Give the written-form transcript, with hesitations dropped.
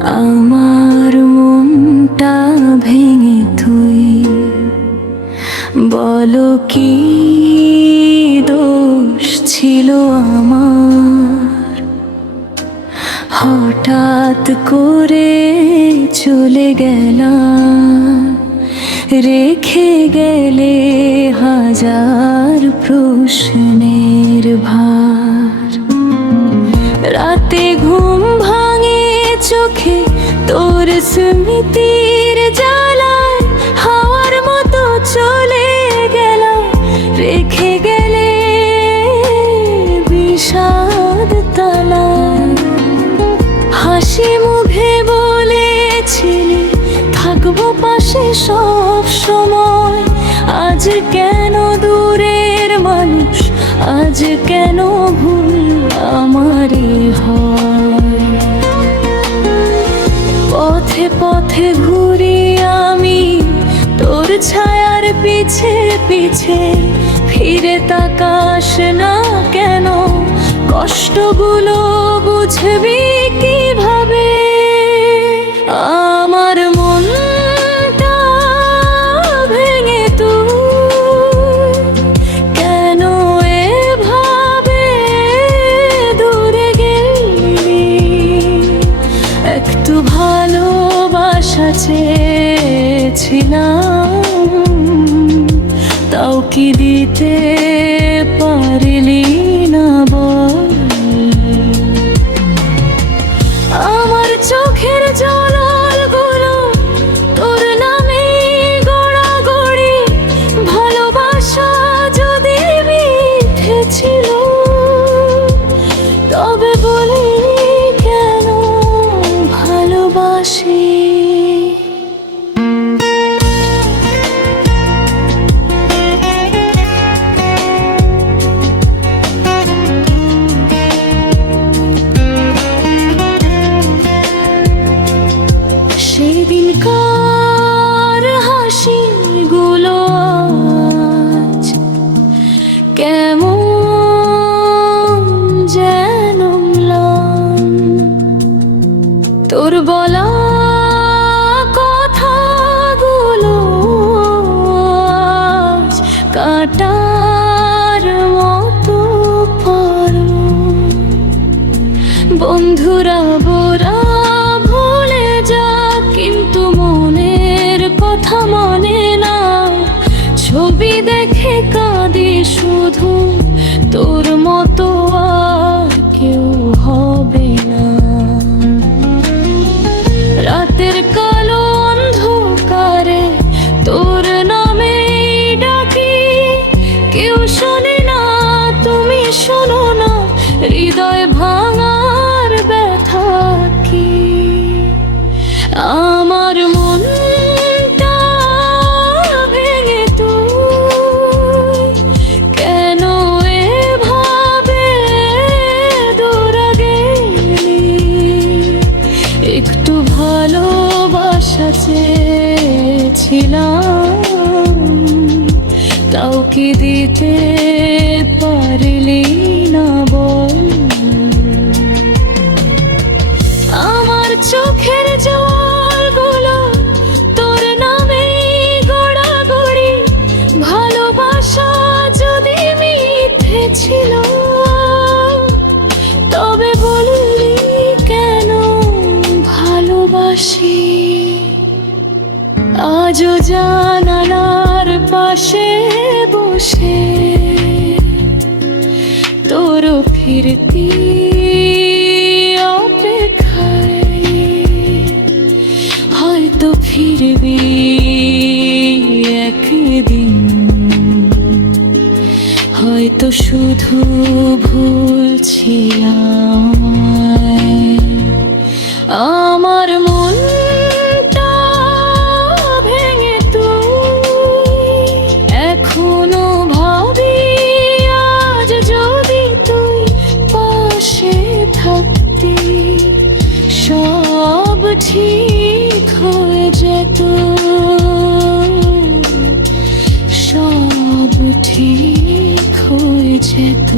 আমার মনটা ভেঙে তুই বলো কি দোষ ছিল আমার? হঠাৎ করে চলে গেলাম, রেখে গেলে হাজার প্রশ্নের ভার। রাতে ঘুম ভাঙে চোখে তোর স্মৃতির জ্বালায়, হাওয়ার মতো চলে গেলাম, রেখে গেলে বিষাদ তালায়। হাসি মুখে বলেছিলি থাকবো পাশে সব সময়, আজ কেন দূরের মানুষ, আজ কেন ভুল আমারই হয়? পথে পথে ঘুরি আমি তোর ছায়ার পিছে পিছে, ফিরে তাকাস না কেন? কষ্টগুলো বুঝবি কিভাবে? আমার মনটা ভেঙে তুই কেন এভাবে দূরে গেলি? একটু ভালোবাসা চেয়েছিলাম, তাও কি দিতে পারলি না বল? আমার চোখের জলগুলো তোর নামে গড়াগড়ি, ভালোবাসা যদি মিথ্যে ছিল তবে বলিনি কেন ভালোবাসি? সেদিনকার হাসিগুলো আজ কেমন যেন ম্লান, তোর বলা কথাগুলো আজ কাটার মতো পরম। বন্ধুরা বোরা কিন্তু মনের কথা মনে না, ছবি দেখে কাঁদি শুধু, তোর মতো আর কেউ হবে না। রাতের কালো অন্ধকারে তোর নামে ডাকি, কেউ শোনে না, তুমি শোনো না, হৃদয় ভাঙার ব্যথা কি? আমার মনটা ভেঙে তুই কেন এভাবে দূরে গেলি? একটু ভালোবাসা চেয়েছিলাম, তাও কি দিতে পারলি না বল? আমার চোখের জলগুলো তোর নামে গড়াগড়ি, ভালোবাসা যদি মিথ্যে ছিল তবে বললি কেন ভালোবাসি? আজও জানালার পাশে বসে তোর ফিরতি অপেক্ষায়, হয়তো ফিরবি একদিন, হয়তো শুধু ভুলছিলাম। আমার মনটা ভেঙে তুই এখনো ভাবি, আজ যদি তুই পাশে থাকতি সব ঠিক হয়ে যেত, সব ঠিক হয়ে যেত।